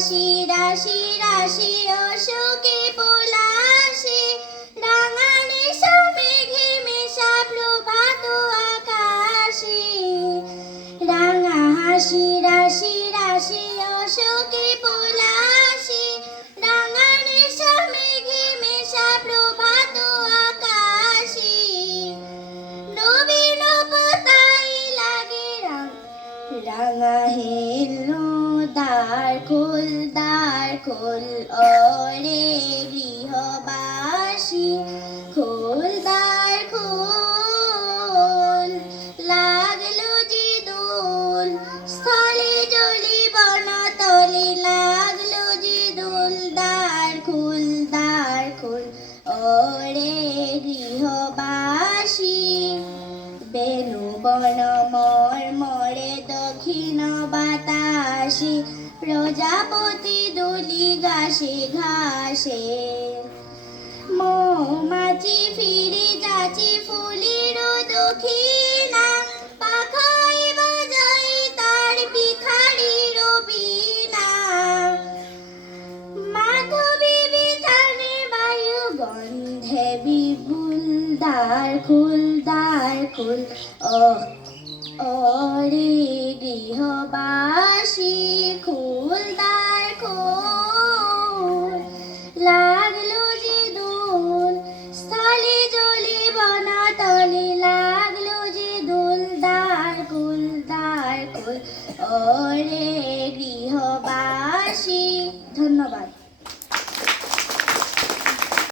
হাসি রাশি রাশি অশোকে পলাশে রাঙা নিশা মেঘে মেশা প্রভাত আকাশে রাঙা হাসি রাশি রাশি অশোকে পলাশে রাঙা নিশা মেঘে মেশা প্রভাত আকাশে নবীন পাতাই লাগে রাঙা হেলো দ্বার খোল ওরে গৃহবাসী খোল দ্বার খোল লাগলো যে দোল স্থলে জলে বনতলে লাগলো যে দোল দ্বার খোল ওরে গৃহবাসী বেনু বন মর্মরে দক্ষিণ বাতাসে প্রজাপতি দুলি ঘাসে ঘাসে মৌমাছি ফিরে যাচ্ছে ফুলের দক্ষিণা পাখায় বাজায় তার ভিখারির বীণা মাধবী বিতানে বায়ু গন্ধে বিপুল দ্বার খোল ওরে গৃহবাসী খোল দ্বার খোল লাগলো যে দোল স্থলে জলে বনতলে লাগলো যে দোল দ্বার খোল ওরে গৃহবাসী। ধন্যবাদ।